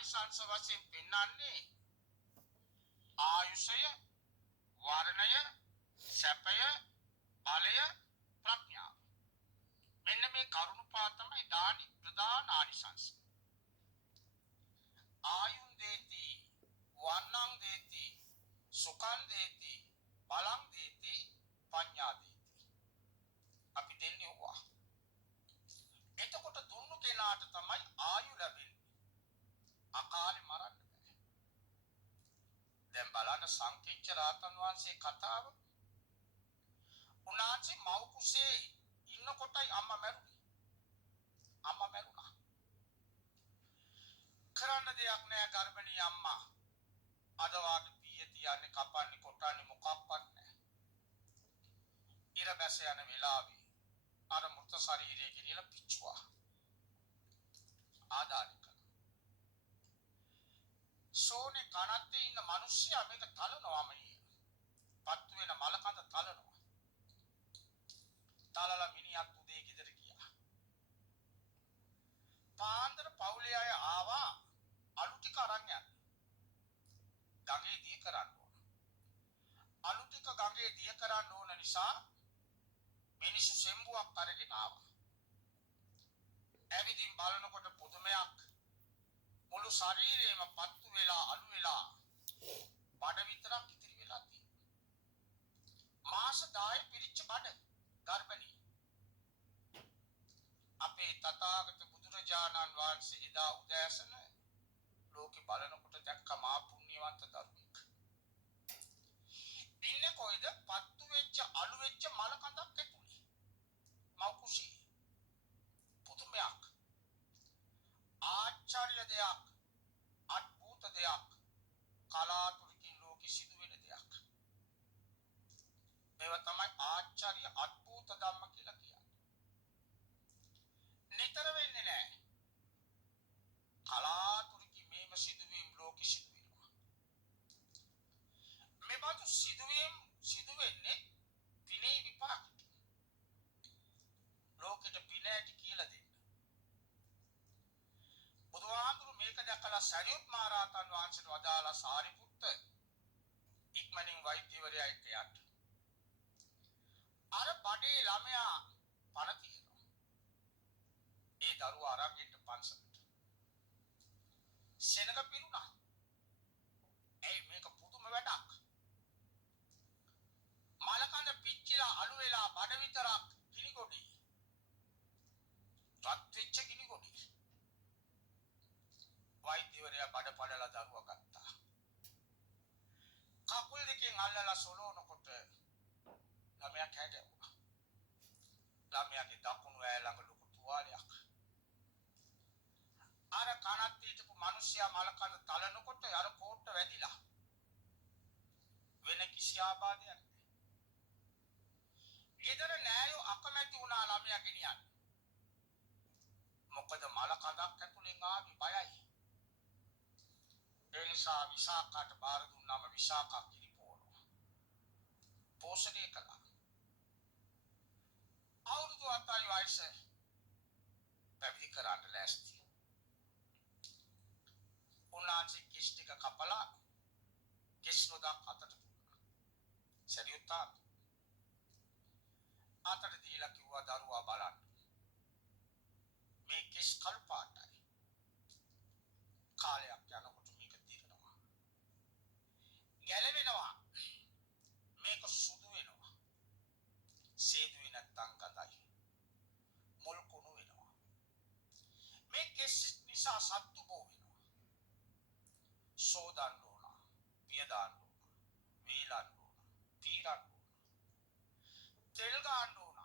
ආනිසංස වශයෙන් පෙන්වන්නේ ආයුෂය, වර්ණය, සැපය, බලය, ප්‍රඥාව. මෙන්න මේ කරුණු පහ තමයි දානි ප්‍රධාන ආනිසංස. ආයුන් දේති, වන්නං දේති, සුඛං දේති, බලං දේති, පඤ්ඤා දේති. අපි දෙන්නේ ඔවා. එතකොට දුන්නු කෙනාට තමයි ආයු ලැබෙන්නේ. අකාලේ මරන්න බෑ. දැන් බලන්න සංකීච්ඡ රාතන් වහන්සේ කතාව. උනාචි මව් කුසේ ඉන්නකොටයි අම්මා මැරුණේ. අම්මා මැරුණා. කරන්න දෙයක් නෑ ගර්භණී අම්මා. අද වාගේ පීය තියන්නේ කපන්නේ කොටන්නේ මොකක්වත් නෑ. ඉර බැස යන වෙලාවේ අර මృత ශරීරයේ කියලා පිච්චුවා. ආදානික. සෝනේ කනත්තේ ඉන්න මිනිස්සයා මේක තලනවා මේ. පත්තු වෙන මලකඳ තලනවා. තලලා මිනිහත් උදේ ගෙදර ගියා. පාන්දර පවුලේ අය ආවා අලු ටික අරන් යන්න. ගඟේ දිය කරන්න ඕන. අලු ටික ගඟේ දිය කරන්න ඕන නිසා මිනිස්සු සෙම්බුවක් අරගෙන ආවා. ඇවිදින් බලනකොට පුදුමයක්. මුළු ශරීරයම පත්තු වෙලා අලු වෙලා බඩ විතරක් ඉතිරි වෙලා තියෙනවා. මාස 10 පිරිච්ච බඩ ගර්භණී. අපේ තථාගත බුදුරජාණන් වහන්සේ එදා උදෑසන ලෝකේ බලනකොට දැක්ක මා පුණ්‍යවන්ත දරුවෙක්. ඉන්නේ කොයිද පත්තු වෙච්ච අලු වෙච්ච මල කඳක් ඇතුලේ. මව් කුසේ. පුදුමයක්. ආචාර්ය දෙයක්. අద్భుත දෙයක්. කලාතුරකින් ලෝකෙ සිදුවෙන දෙයක්. මේවා තමයි ආචාර්ය අద్భుත ධම්ම කියලා කියන්නේ. නිතර වෙන්නේ නැහැ. කලාතුරකින් මේම සිදුවීම් ලෝකෙ සිදු වෙනවා. මේ බඳු සිදුවීම් සිදු වෙන්නේ පිනේ විපාකෙට. ලෝකෙට පිනෑටි කියලා දෙන්න. බුදුහාමුදුරු මේක දැකලා සරියුත් මහ රහතන් වහන්සේට වදාලා සාරිපුත්ත ඉක්මනින් වෛද්‍යවරයා එක්ක යන්න. අර බඩේ ළමයා පණ තියෙනවා. ඒ දරුවා අරන් ඉන්න පන්සලට. සෙනඟ පිරුණා. ඇයි මේක පුදුම වැඩක්. මලකඳ පිච්චිලා අලු වෙලා බඩ විතරක් ගිනිගොඩි. රත් වෙච්ච ගිනිගොඩි. වෛද්‍යවරයා බඩ පළලා දරුවා ගත්තා. කකුල් දෙකෙන් අල්ලලා සොලවනකොට ළමයා කැඩෙවුවා. ළමයාගේ දකුණු ඇය ළඟ ලොකු තුවාලයක්. අර කනත් හිටපු මිනිස්සයා මලකඳ තලනකොට අර කෝට්ට වැදිලා. වෙන කිසි ආබාධයක් නැහැ. ගෙදර නෑයෝ අකමැති වුණා ළමයා ගෙනියන්න. මොකද මලකඳක් ඇතුලෙන් ආවි බයයි. ඒ නිසා විසාකාට බාර දුන්නාම විසාකා කිරිපෝනවා. පෝෂණය කළා. අවුරුදු 7යි වයස පැවිදි කරන්න ලෑස්ති. උන්වහන්සේ කිස් ටික කපලා කිස් නොදක් අතට දුන්නා. සරියුත් අතට දීලා කිව්වා දරුවා බලන්න. මේ කිස් කළු පාටයි. කාලයක් යනකොට මේක දිරනවා. ගැලවෙනවා. මේක සුදු වෙනවා. සේදුවේ නැත්තම් ගඳයි. මුල් කුණු වෙනවා. මේ කිස් නිසා සත්තු බෝ වෙනවා. සෝදන්න ඕන. පියදාන්න ඕන. වේලන්න ඕන. පීරන්න ඕන. තෙල් ගන්න ඕන.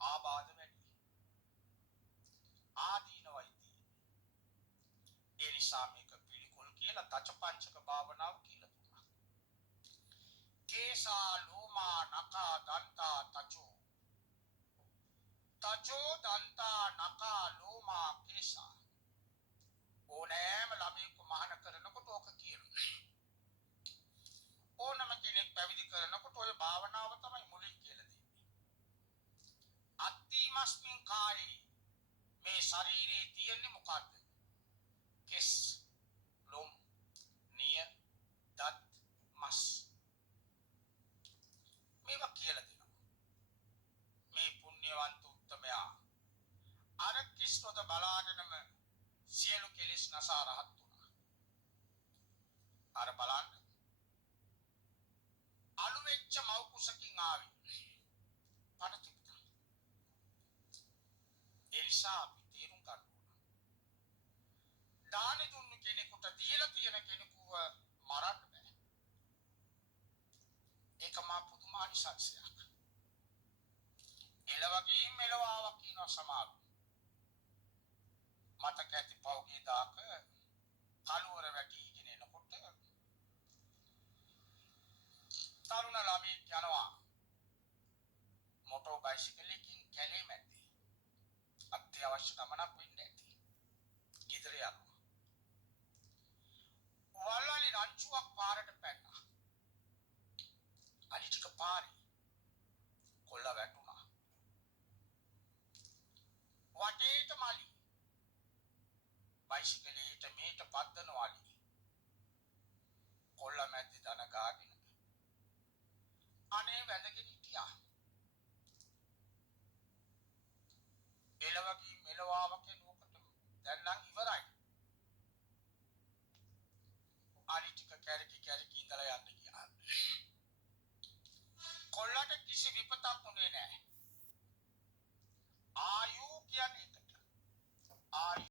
ආබාධ වැඩි. ආදීනවයි. ඒ නිසා මේක පිළිකුල් කියලා තචපංචක භාවනාව කියලා දුන්නා. කේසා ලෝමා නකා දන්තා තචෝ. තචෝ දන්තා නකා ලෝමා කේසා. ඕනෑම ළමයෙකු මහාන කරනකොට ඕක කියනවා. ඕනම කෙනෙක් පැවිදි කරනකොට ඔය භාවනාව තමයි මුලින් කියලා දෙන්නේ. අත්තිමස්මින් කායේ මේ ශරීරයේ තියෙන්නේ මොකද්ද? කෙස් ඉපදිලා රහත් වුණා. අර බලන්න. අලු වෙච්ච මව් කුසකින් ආවේ. පණ තිබුණා. ඒ නිසා අපි තේරුම් ගන්න ඕන. දාන දුන්නු කෙනෙකුට දීලා තියෙන කෙනෙකුව මරන්න බෑ. ඒක මා පුදුම අනිසංසයක්. එළවගේ මෙලවාවක් කියන සමාව. මතක ඇති පෞගේ දාක කලවර වැටිගෙන එනකොට තරුණ ළමෙක් යනවා මොටෝ බයිසිකලයකින් කැලේ මැද්දේ. අත්‍යවශ්‍ය ගමනක් වෙන්න ඇති. ගෙදර යනවා. වල්ලාලි රංචුවක් පාරට පැන්නා. අලි ටික පාරේ කොල්ල වැටුණා. වටේට මලි. බයිසිකලයට මේට පද්දනවාලි. කොල්ල මැද්දේ දන ගාගෙන අනේ වැඳගෙන හිටියා. එළවගේ මෙලවාවක නෝකට දැන් නම් ඉවරයි. අලි ටික කැරකි ඉඳලා යන්න ගියා. කොල්ලට කිසි විපතක් වුණේ නැහැ. ආයු කියන්නේ ඒකට. ආයු